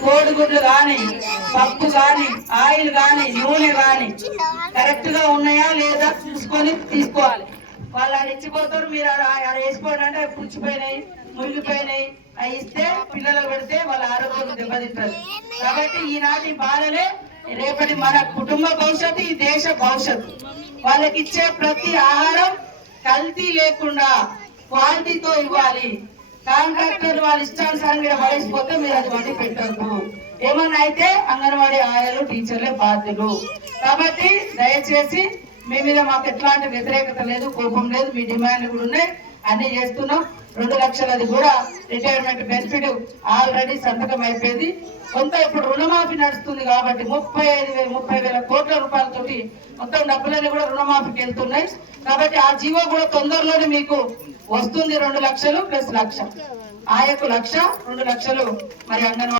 కోడిగుడ్లు కానీ పప్పు కానీ ఆయిల్ కానీ నూనె కాని కరెక్ట్గా ఉన్నాయా లేదా చూసుకొని తీసుకోవాలి. వాళ్ళు అది ఇచ్చిపోతారు మీరు ఆడ వేసుకోండి అంటే అవి పుచ్చిపోయినాయి మునిగిపోయినాయి అవి ఇస్తే పిల్లలకు పెడితే వాళ్ళ ఆరోగ్యం దెబ్బతింటారు కాబట్టి ఈనాటి బాధలే రేపటి మన కుటుంబ భవిష్యత్తు ఈ దేశ భవిష్యత్తు. వాళ్ళకి ఇచ్చే ప్రతి ఆహారం కల్తీ లేకుండా క్వాలిటీతో ఇవ్వాలి. కాంట్రాక్టర్ వాళ్ళ ఇష్టానుసారం మీరు పడేసిపోతే మీరు అది వండి పెట్టద్దు. ఏమన్నా అయితే అంగన్వాడీ ఆయాలు టీచర్లే బాధ్యులు. కాబట్టి దయచేసి మీ మీద మాకు ఎట్లాంటి వ్యతిరేకత లేదు కోపం లేదు మీ డిమాండ్లు కూడా ఉన్నాయి. అన్ని చేస్తున్నాం. రెండు లక్షలది కూడా రిటైర్మెంట్ బెనిఫిట్ ఆల్రెడీ సంతకం అయిపోయింది. కొంత ఇప్పుడు రుణమాఫీ నడుస్తుంది కాబట్టి ముప్పై ఐదు వేల ముప్పై వేల కోట్ల రూపాయలతోటి మొత్తం డబ్బులన్నీ కూడా రుణమాఫీకి వెళ్తున్నాయి. కాబట్టి ఆ జీవో కూడా తొందరలోనే మీకు వస్తుంది రెండు లక్షలు ప్లస్ లక్ష. ఆ యొక్క లక్ష రెండు లక్షలు. మరి అంగన్వాడీ